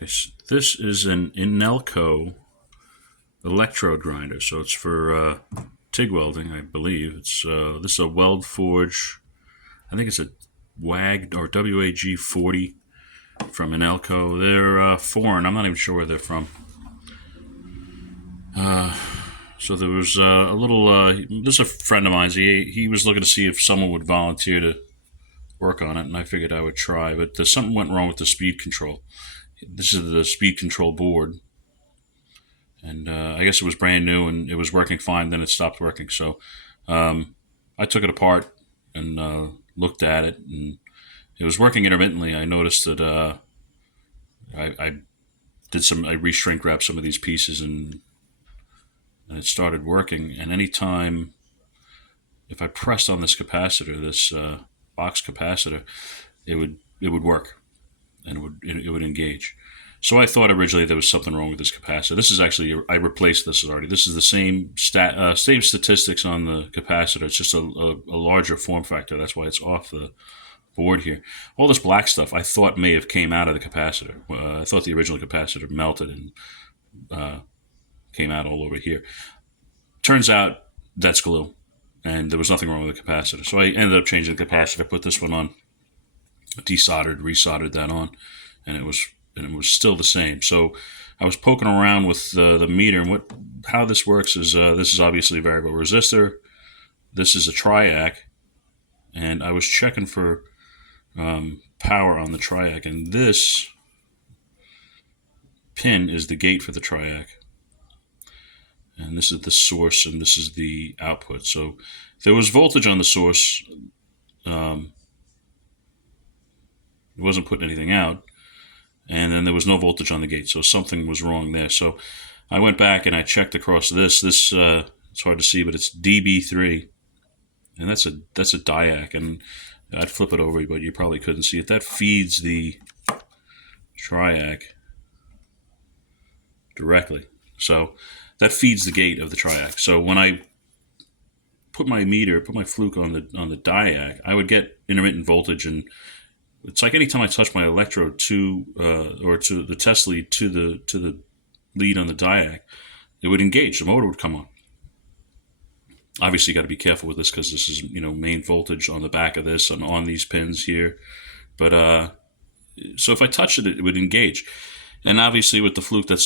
Okay, so this is an Inelco electrode grinder. So it's for TIG welding, I believe. It's this is a Weld Forge. I think it's a WAG or WAG 40 from Inelco. They're foreign. I'm not even sure where they're from. So there was a little. This is a friend of mine. He was looking to see if someone would volunteer to work on it, and I figured I would try. But something went wrong with the speed control. This is the speed control board, and I guess it was brand new and it was working fine. Then it stopped working. So I took it apart and looked at it, and it was working intermittently. I noticed that I did some. I re-shrink wrapped some of these pieces, and it started working. And anytime if I pressed on this capacitor, this box capacitor, it would work, and it would engage. So I thought originally there was something wrong with this capacitor. This is actually, I replaced this already. This is the same same statistics on the capacitor. It's just a larger form factor. That's why it's off the board here. All this black stuff I thought may have came out of the capacitor. I thought the original capacitor melted and came out all over here. Turns out that's glue, and there was nothing wrong with the capacitor. So I ended up changing the capacitor, put this one on, desoldered, resoldered that on, and it was still the same. So I was poking around with the meter, and how this works is this is obviously a variable resistor. This is a triac, and I was checking for power on the triac, and this pin is the gate for the triac, and this is the source, and this is the output. So there was voltage on the source. It wasn't putting anything out, and then there was no voltage on the gate, so something was wrong there. So I went back and I checked across this. It's hard to see, but it's DB3, and that's a diac, and I'd flip it over, but you probably couldn't see it. That feeds the triac directly, so that feeds the gate of the triac. So when I put my fluke on the diac, I would get intermittent voltage, and it's like anytime I touch my electrode to the test lead to the lead on the diac, it would engage. The motor would come on. Obviously, you got to be careful with this because this is main voltage on the back of this and on these pins here. But so if I touched it, it would engage. And obviously, with the fluke, the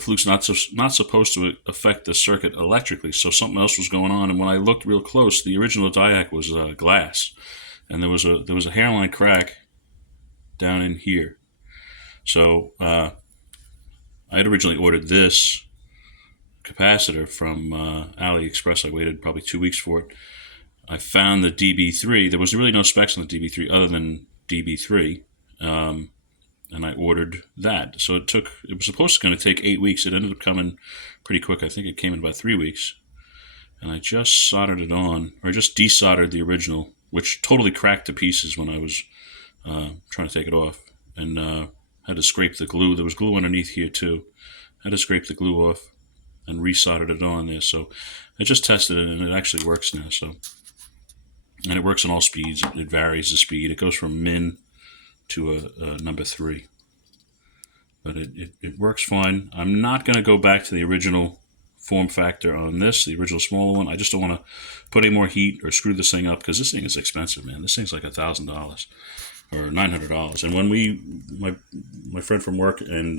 fluke's not supposed to affect the circuit electrically. So something else was going on. And when I looked real close, the original diac was glass, and there was a hairline crack down in here. So I had originally ordered this capacitor from AliExpress. I waited probably 2 weeks for it. I found the DB3. There was really no specs on the DB3 other than DB3. And I ordered that. So it was supposed to take 8 weeks. It ended up coming pretty quick. I think it came in about 3 weeks. And I just soldered it on, or just desoldered the original, which totally cracked to pieces when I was trying to take it off. And had to scrape the glue. There was glue underneath here too. Had to scrape the glue off and resoldered it on there. So I just tested it, and it actually works now. So, and it works on all speeds. It varies the speed. It goes from min to a number 3, but it works fine. I'm not going to go back to the original form factor on this, the original smaller one. I just don't want to put any more heat or screw this thing up, because this thing is expensive, man. This thing's like $1,000 or $900. And when my friend from work and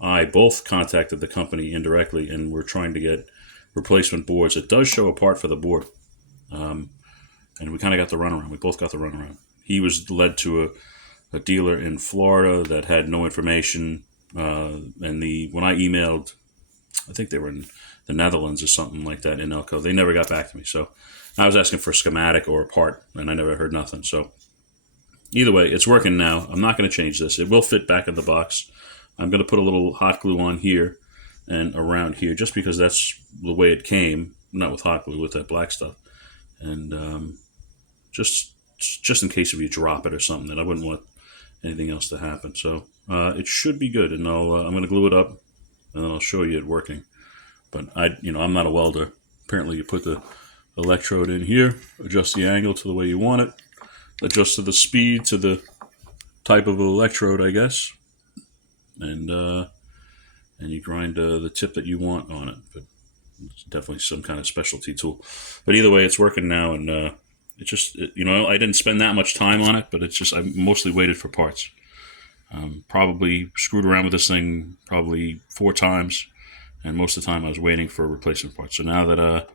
I both contacted the company indirectly, and we're trying to get replacement boards. It does show a part for the board, and we kind of got the runaround. We both got the runaround. He was led to a dealer in Florida that had no information, and when I emailed, I think they were in the Netherlands or something like that, in Inelco, they never got back to me. So I was asking for a schematic or a part, and I never heard nothing. So either way, it's working now. I'm not going to change this. It will fit back in the box. I'm going to put a little hot glue on here and around here, just because that's the way it came. Not with hot glue, with that black stuff, and just in case if you drop it or something, that I wouldn't want anything else to happen. So it should be good, and I'm going to glue it up, and then I'll show you it working. But I'm not a welder. Apparently, you put the electrode in here, adjust the angle to the way you want it, adjust to the speed, to the type of electrode, I guess, and you grind the tip that you want on it. But it's definitely some kind of specialty tool. But either way, it's working now, and I didn't spend that much time on it, but it's just I mostly waited for parts. Probably screwed around with this thing probably 4 times, and most of the time I was waiting for replacement parts. So now that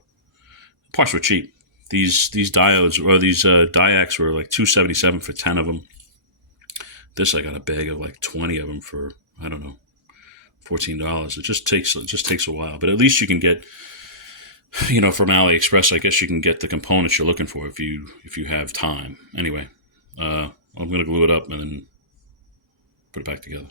parts were cheap, these diodes or these diacs were like $277 for 10 of them. This I got a bag of like 20 of them for, I don't know, $14. It just takes a while, but at least you can get, from AliExpress. I guess you can get the components you're looking for if you have time. Anyway, I'm gonna glue it up and then put it back together.